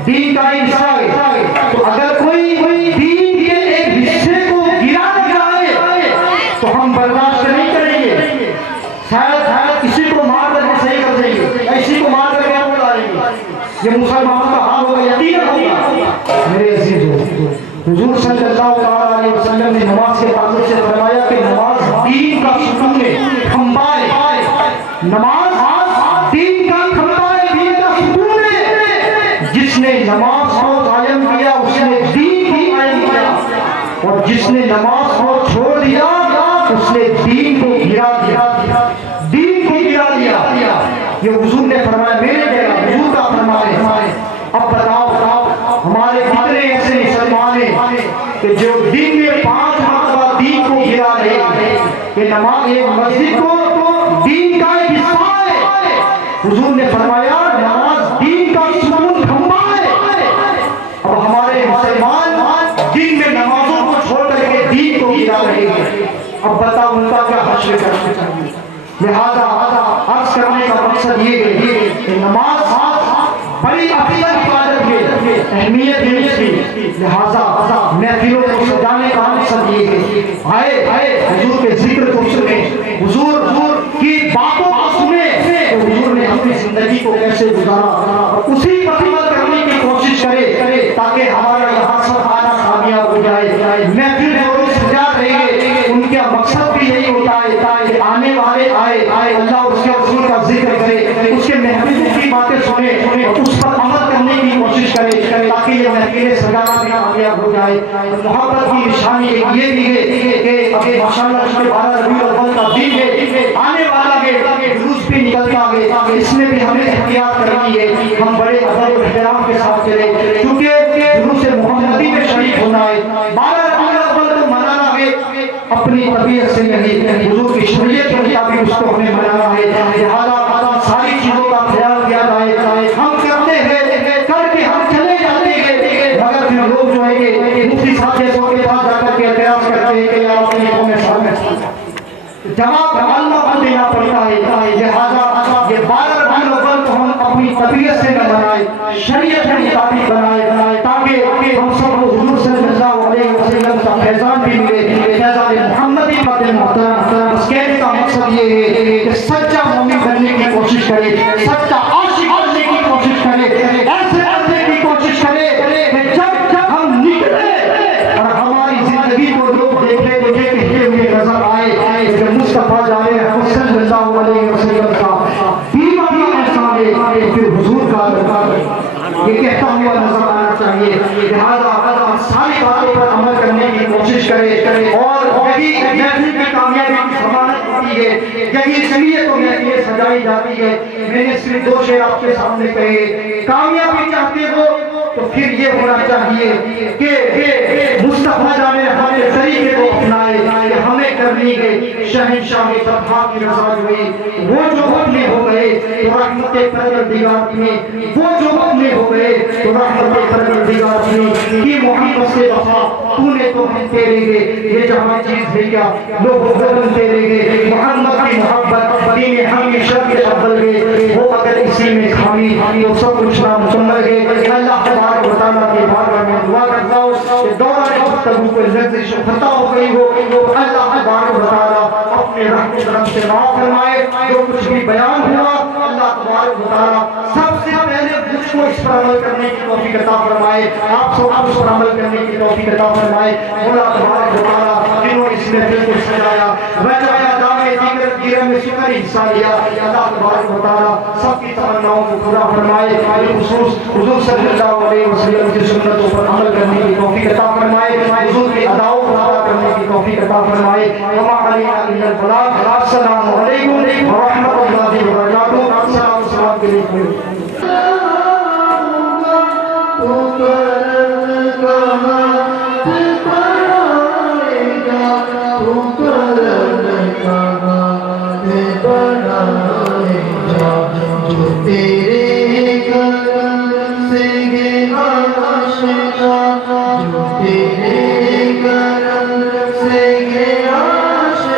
دین کا ایک حصہ ہے۔ تو اگر کوئی دین کے ایک حصے کو گرانا چاہے تو ہم برداشت نہیں کریں گے، شاید کسی کو مار کر کے صحیح کر دیں گے، ایسی کو مار کر کے ہم لائیں گے، یہ مسلمانوں کا حال ہوگا، یقیناً ہوگا۔ میرے عزیزو، حضور صلی اللہ علیہ وسلم نے نماز کے تعلق سے فرمایا کہ نماز دین کا ستون ہے، کھمبا ہے، نماز دین کا کھمبا ہے، دین کا ستون ہے۔ جس نے نماز کو قائم کیا اس نے دین کو قائم کیا، اور جس نے نماز کو چھوڑ دیا اس نے دین کو گرا دیا، دین کو گرا دیا۔ یہ حضور نے فرمایا، میرے کہنا حضور کا فرمایا۔ اب بتاؤ ہمارے کتنے ایسے مسلمان ہیں کہ جو دن میں 5 مرتبہ دین کو گرا رہے ہیں، کہ نماز ایک مسجد کو دین کا ایک حصہ ہے۔ حضور نے فرمایا نماز دین کا ستون کھمبا ہے۔ اب ہمارے مسلمان دن میں نمازوں کو چھوڑ کر کے دین کو گرا رہے ہیں، اب بتاؤ ان کا کیا حشر کرنا چاہیے۔ لہذا عرض کرنے کا مقصد یہ ہے کہ نماز بڑی افضل عبادت ہے، اہمیت ہے اس کی، لہذا محفلوں کو سجانے کا مقصد یہ ہے آئے حضور کے ذکر کو سنیں، حضور کی باتوں کو سنیں، تو حضور نے اپنی زندگی کو کیسے گزارا اور اسی پر عمل کرنے کی کوشش کرے تاکہ ہمارا یہاں سب آنا کامیاب ہو جائے۔ محفل جو سجا رہے ہیں ان کا مقصد بھی یہی ہوتا ہے کہ آنے والے آئے اللہ اس کے رسول کا ذکر کرے، اس کے محفل کی باتیں سنے اور اس پر عمل کرنے کی کوشش کرے تاکہ یہ محفل سجانا بھی کامیاب ہو جائے۔ محبت کی نشانی یہ بھی ہے کہ ماشاءاللہ اس کے 12 ربیع الاول کا دن ہے، آنے والا ہے، جلوس بھی نکلتا ہے، اس میں بھی ہمیں احتیاط کرنی ہے، ہم بڑے ادب و احترام کے ساتھ چلے، کیونکہ جلوس محمدی میں شریک ہونا ہے۔ 12 ربیع الاول کو منانا ہے اپنی طبیعت سے نہیں، حضور کی شریعت کے مطابق اس کو ہمیں منانا ہے۔ لہذا ساری چیزوں کا خیال کیا جائے، ہم کرتے ہیں کر کے ہم چلے جاتے ہیں، مگر پھر لوگ جو ہے کہ مفتی صاحب جیسوں کے پاس جا کر کے اعتراض کرتے ہیں کہ یا اپنی قوم سامنے جواب معلومہ کو دینا پڑتا ہے۔ لہذا یہ 12 ربیع الاول کو ہم اپنی طبیعت سے نہ بنائے، شریعت کے مطابق بنائے تاکہ ہم سب کو حضور صلی اللہ علیہ وسلم کا فیضان بھی ملے، فیضان محمدی بدل محترم۔ بس کہنے کا مقصد یہ ہے کہ سچا مومن بننے کی کوشش کرے، سچا عاشق بننے کی کوشش کرے، ایسے کوشش کرے اور یہی محفل کی کامیابی کی ضمانت ہوتی ہے، یہی اس لیے تو محفلیں سجائی جاتی ہے۔ میں نے صرف 2 شعر آپ کے سامنے کہے، کامیابی چاہتے ہو تو پھر یہ ہونا چاہیے کہ مصطفیٰ جان نے ہمیں طریقے کو اپنائے کہ ہمیں کرنی ہے شہنشاہ طلحہ کی رضا جوئی۔ وہ جو اپنے ہو گئے تو رحمت پروردگار میں، وہ جو اپنے ہو گئے تو رحمت پروردگار میں کہ محمد سے وفا تو نے تو ہم تیرے گے، یہ جہاں چیز ہے کیا لوگ بدن تیرے گے، محمد کی محبت دین ہمیشہ کے اول گے، وہ اگر اسی میں خامی تو سب کچھ نامکمل گے۔ اللہ تبارک و تعالیٰ کی بارگاہ میں دعا کرتا ہوں کہ دوران گفتگو کو لغزش و خطا ہو گئی ہو تو اللہ تبارک و تعالیٰ اپنے رحم و کرم سے معاف فرمائے۔ جو کچھ بھی بیان ہوا اللہ تبارک و تعالیٰ سب سے پہلے مجھ کو اس پر عمل کرنے کی توفیق عطا فرمائے، آپ سب اس پر عمل کرنے کی توفیق عطا فرمائے۔ مولا تبارک و تعالیٰ جنہوں نے اس محفل کو سجایا وجایا دعوے دیگر گیرہ میں شکر حصہ لیا، اللہ تبارک و تعالیٰ سب کی تمناؤں کو پورا فرمائے، خصوص حضور صلی اللہ علیہ وسلم کی سنتوں پر عمل کرنے کی توفیق عطا فرمائے، حضور کی اداؤں کو ادا کرنے کی توفیق عطا فرمائے۔ وما علینا الا البلاغ۔ السلام علیکم ورحمۃ اللہ وبرکاتہ۔ السلام کے لیے تیرے